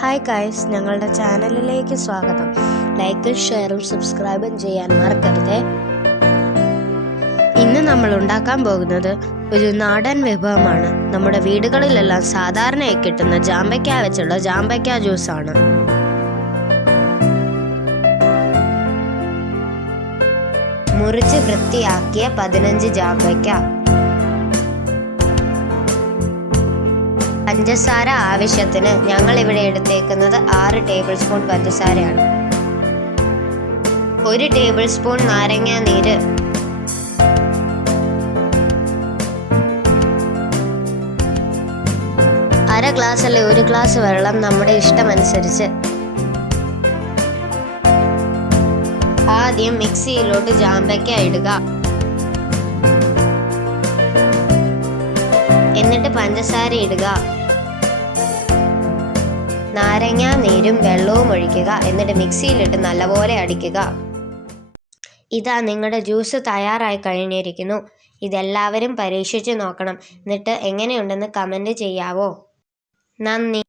Hi guys, ഞങ്ങളുടെ ചാനലിലേക്ക് സ്വാഗതം. ലൈക്കും ഷെയറും സബ്സ്ക്രൈബും ചെയ്യാൻ മറക്കരുതേ. ഇന്ന് നമ്മൾ ഉണ്ടാക്കാൻ പോകുന്നത് ഒരു നാടൻ വിഭവമാണ്. നമ്മുടെ വീടുകളിലെല്ലാം സാധാരണയായി കിട്ടുന്ന ജാമ്പയ്ക്ക വെച്ചുള്ള ജാമ്പയ്ക്ക ജ്യൂസാണ്. മുറിച്ച് വൃത്തിയാക്കിയ 15 ജാമ്പയ്ക്ക, പഞ്ചസാര ആവശ്യത്തിന്. ഞങ്ങൾ ഇവിടെ എടുത്തേക്കുന്നത് 6 ടേബിൾ സ്പൂൺ പഞ്ചസാരയാണ്. 1 ടേബിൾ സ്പൂൺ നാരങ്ങ നീര്, 1/2 ഗ്ലാസ് അല്ലെ 1 ഗ്ലാസ് വെള്ളം നമ്മുടെ ഇഷ്ടമനുസരിച്ച്. ആദ്യം മിക്സിയിലോട്ട് ജാമ്പയ്ക്ക ഇടുക, എന്നിട്ട് പഞ്ചസാര ഇടുക, നാരങ്ങ നീരും വെള്ളവും ഒഴിക്കുക. എന്നിട്ട് മിക്സിയിലിട്ട് നല്ലപോലെ അടിക്കുക. ഇതാ നിങ്ങളുടെ ജ്യൂസ് തയ്യാറായി കഴിഞ്ഞിരിക്കുന്നു. ഇതെല്ലാവരും പരീക്ഷിച്ച് നോക്കണം. എന്നിട്ട് എങ്ങനെയുണ്ടെന്ന് കമൻറ്റ് ചെയ്യാവോ? നന്ദി.